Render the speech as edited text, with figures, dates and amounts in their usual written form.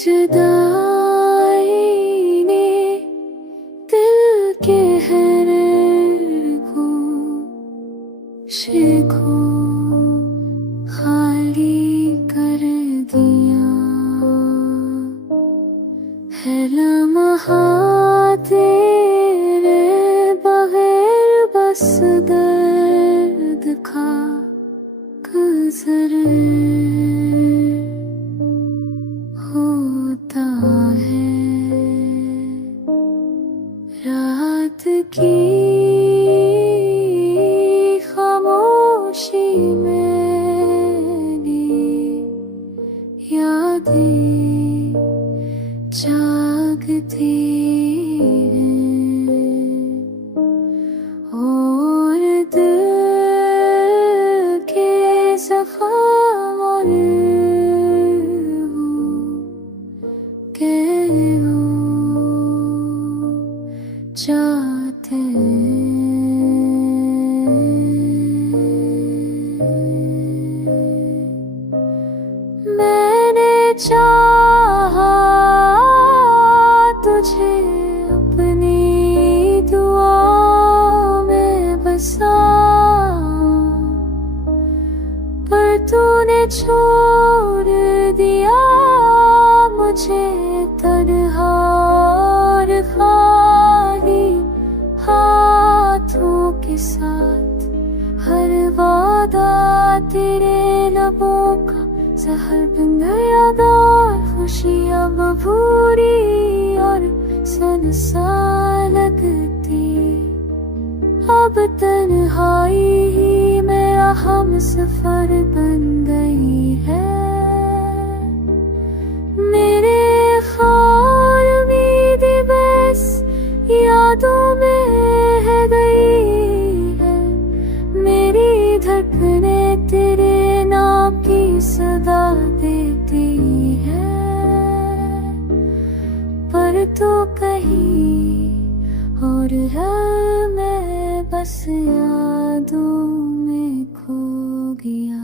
जुदाई ने दिल के हर गोशे को खाली कर दिया है। लम्हा तेरे बगैर बस दर्द का गुजर होता है। रात की खामोशी में यादें जागती हैं और दिल के ज़ख्म और के हो जाते हैं। मैंने चाहा तुझे अपनी दुआ में बसा, पर तूने छोड़ दिया मुझे तन्हा और खाली हाथों के साथ। हर वादा तेरे लबों का ज़हर बन गया, खुशी अब भूरी और सनसा लगती। अब तन्हाई ही मेरा हम सफर बन गई है। मेरे ख्याल उम्मीदें बस यादों में है गई है। मेरी धड़कनें तेरे नाम की सदा देती है, पर तो कहीं और है मैं बस यादों में खो गया।